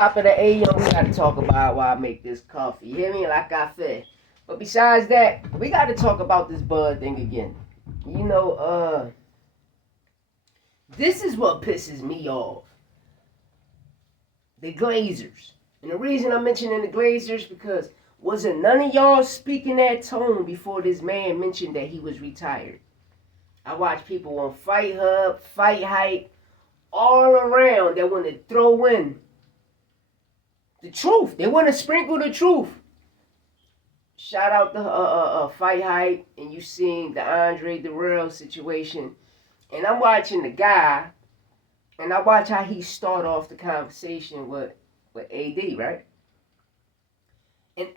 Top of the AM, we gotta talk about why I make this coffee. You hear me? Like I said. But besides that, we gotta talk about this Bud thing again. You know, this is what pisses me off. The Glazers. And the reason I'm mentioning the Glazers because wasn't none of y'all speaking that tone before this man mentioned that he was retired. I watch people on Fight Hub, Fight Hype, all around that want to throw in the truth. They want to sprinkle the truth. Shout out to Fight Hype, and you seeing the Andre Durrell situation. And I'm watching the guy, and I watch how he start off the conversation with AD, right? And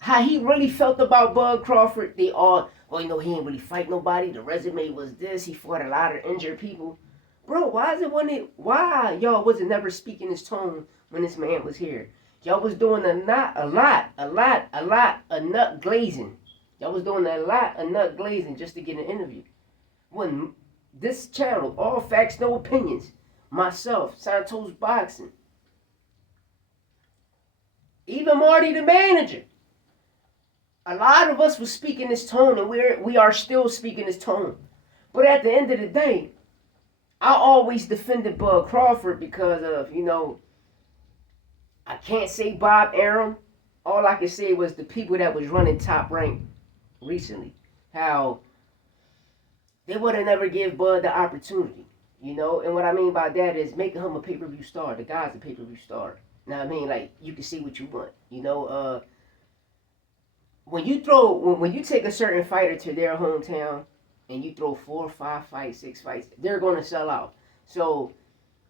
how he really felt about Bud Crawford, they all, well, he ain't really fight nobody. The resume was this. He fought a lot of injured people. Bro, why y'all wasn't never speaking his tone when this man was here? Y'all was doing a lot of nut glazing. Y'all was doing a lot of nut glazing just to get an interview. When this channel, all facts, no opinions, myself, Santos Boxing, even Marty the manager, a lot of us was speaking this tone, and we are still speaking this tone. But at the end of the day, I always defended Bud Crawford because of, I can't say Bob Arum. All I can say was the people that was running Top Rank recently. How they would have never give Bud the opportunity. And what I mean by that is making him a pay-per-view star. The guy's a pay-per-view star. Now I mean, like, you can see what you want. When you take a certain fighter to their hometown and you throw 4, 5 fights, 6 fights, they're gonna sell out. So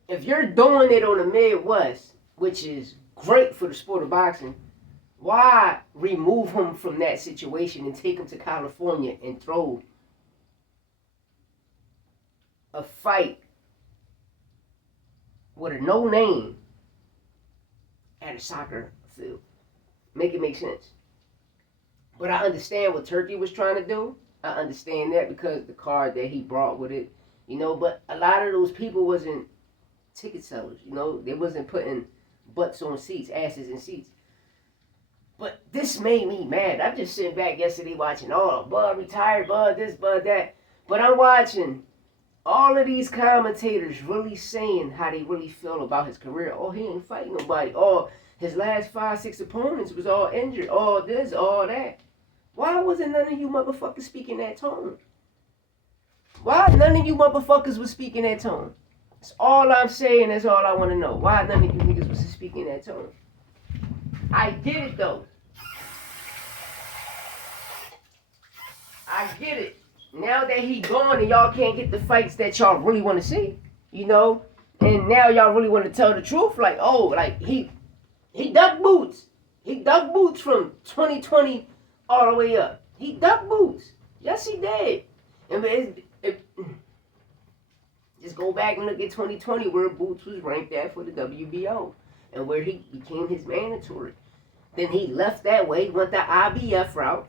if you're doing it on the Midwest, which is great for the sport of boxing, why remove him from that situation and take him to California and throw a fight with a no name at a soccer field? Make it make sense. But I understand what Turkey was trying to do. I understand that because the card that he brought with it, but a lot of those people wasn't ticket sellers, they wasn't putting butts on seats, asses in seats. But this made me mad. I'm just sitting back yesterday watching, Bud retired, Bud this, Bud that. But I'm watching all of these commentators really saying how they really feel about his career. Oh, he ain't fighting nobody. Oh, his last 5, 6 opponents was all injured. All this, all that. Why wasn't none of you motherfuckers speaking that tone? Why none of you motherfuckers was speaking that tone? That's all I'm saying. That's all I want to know. Why none of you niggas was speaking that tone? I get it though. I get it. Now that he gone and y'all can't get the fights that y'all really want to see, and now y'all really want to tell the truth, he ducked boots. He ducked boots from 2020 all the way up. He ducked boots. Yes, he did. And just go back and look at 2020 where Boots was ranked at for the WBO and where he became his mandatory. Then he left that way, went the IBF route,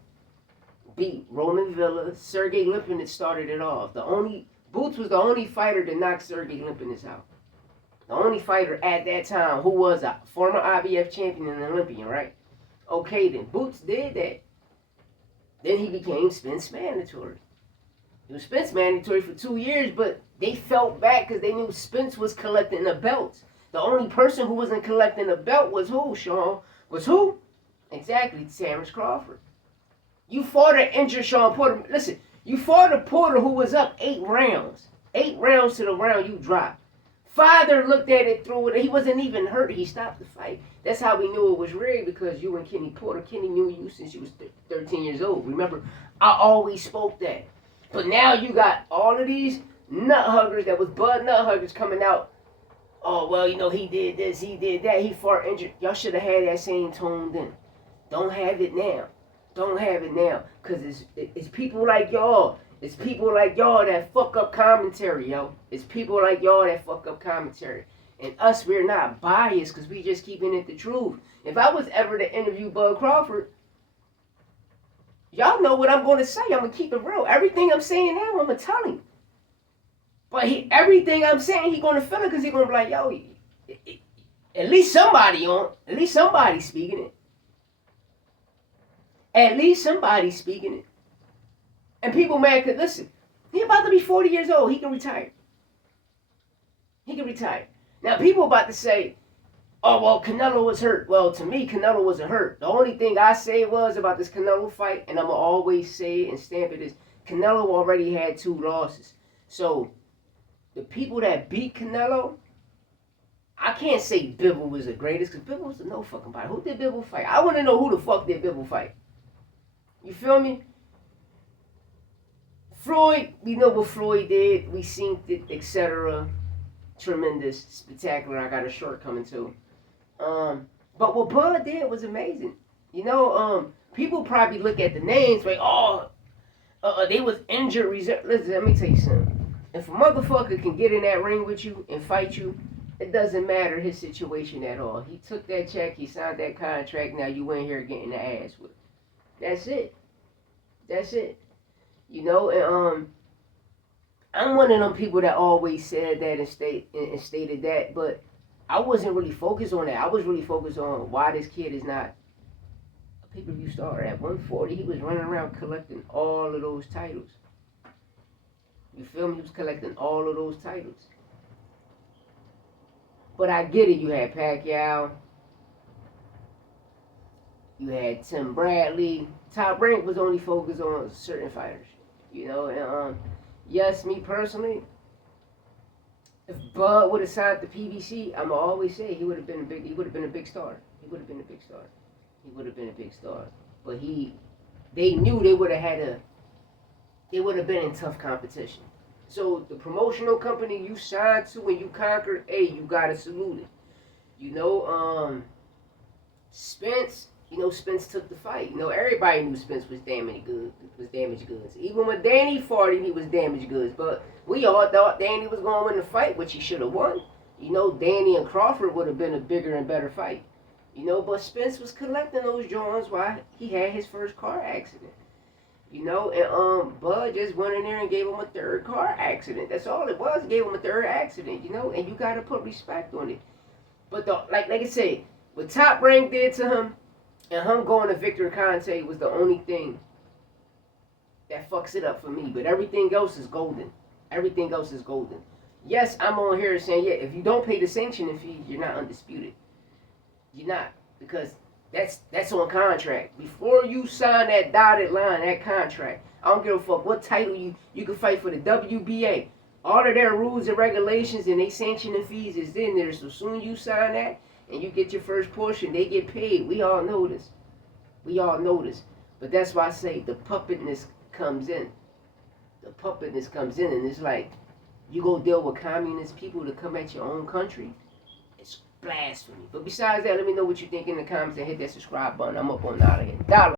beat Roman Villa, Sergey Lipinets started it off. Boots was the only fighter to knock Sergey Lipinets out. The only fighter at that time who was a former IBF champion and an Olympian, right? Okay, then Boots did that. Then he became Spence mandatory. He was Spence mandatory for 2 years, but they felt back because they knew Spence was collecting the belts. The only person who wasn't collecting the belt was who, Sean? Was who? Exactly, Terence Crawford. You fought an injured Sean Porter. Listen, you fought a Porter who was up 8 rounds. 8 rounds to the round you dropped. Father looked at it through it. He wasn't even hurt. He stopped the fight. That's how we knew it was rigged, because you and Kenny Porter. Kenny knew you since you was 13 years old. Remember, I always spoke that. But now you got all of these nut huggers that was Bud nut huggers coming out. Oh, well, he did this, he did that, he fought injured. Y'all should have had that same tone then. Don't have it now. Don't have it now. Because it's people like y'all. It's people like y'all that fuck up commentary, yo. It's people like y'all that fuck up commentary. And us, we're not biased because we just keeping it the truth. If I was ever to interview Bud Crawford, y'all know what I'm going to say. I'm going to keep it real. Everything I'm saying now, I'm going to tell him. But everything I'm saying, he's going to feel it because he's going to be like, yo, At least somebody on. At least somebody speaking it. At least somebody speaking it. And people mad because, listen, he about to be 40 years old. He can retire. He can retire. Now, people about to say, oh, well, Canelo was hurt. Well, to me, Canelo wasn't hurt. The only thing I say was about this Canelo fight, and I'm going to always say it and stamp it, is Canelo already had 2 losses. So, the people that beat Canelo, I can't say Bivol was the greatest, because Bivol was a no fucking fighter. Who did Bivol fight? I want to know who the fuck did Bivol fight. You feel me? Floyd, we know what Floyd did. We seen it, etc. Tremendous, spectacular. I got a short coming too. But what Bud did was amazing. You know, people probably look at the names like, oh, they was injured reserve. Listen, let me tell you something. If a motherfucker can get in that ring with you and fight you, it doesn't matter his situation at all. He took that check, he signed that contract, now you in here getting the ass whipped. That's it. That's it. You know, and I'm one of them people that always said that and stated that, but I wasn't really focused on that. I was really focused on why this kid is not a pay-per-view star. At 140, he was running around collecting all of those titles. You feel me? He was collecting all of those titles. But I get it. You had Pacquiao. You had Tim Bradley. Top Rank was only focused on certain fighters. You know, and yes, me personally, if Bud would have signed the PBC, I'ma always say he would have been a big star. He would have been a big star. He would have been a big star. But they knew they would have been in tough competition. So the promotional company you signed to and you conquered, hey, you gotta salute it. You know, Spence. You know, Spence took the fight. You know, everybody knew Spence was damaged goods. Even when Danny fought him, he was damaged goods. But we all thought Danny was going to win the fight, which he should have won. You know, Danny and Crawford would have been a bigger and better fight. You know, but Spence was collecting those joints while he had his first car accident. You know, and Bud just went in there and gave him a 3rd car accident. That's all it was. Gave him a 3rd accident, you know, and you got to put respect on it. But like I say, what Top Rank did to him, and him going to Victor Conte was the only thing that fucks it up for me. But everything else is golden. Everything else is golden. Yes, I'm on here saying, yeah, if you don't pay the sanctioning fee, you're not undisputed. You're not. Because that's on contract. Before you sign that dotted line, that contract, I don't give a fuck what title you can fight for the WBA. All of their rules and regulations and they sanctioning fees is in there. So soon you sign that, and you get your first portion, they get paid. We all know this. We all know this. But that's why I say the puppetness comes in. The puppetness comes in, and it's like, you go deal with communist people to come at your own country. It's blasphemy. But besides that, let me know what you think in the comments and hit that subscribe button. I'm up on out of here. Dollar.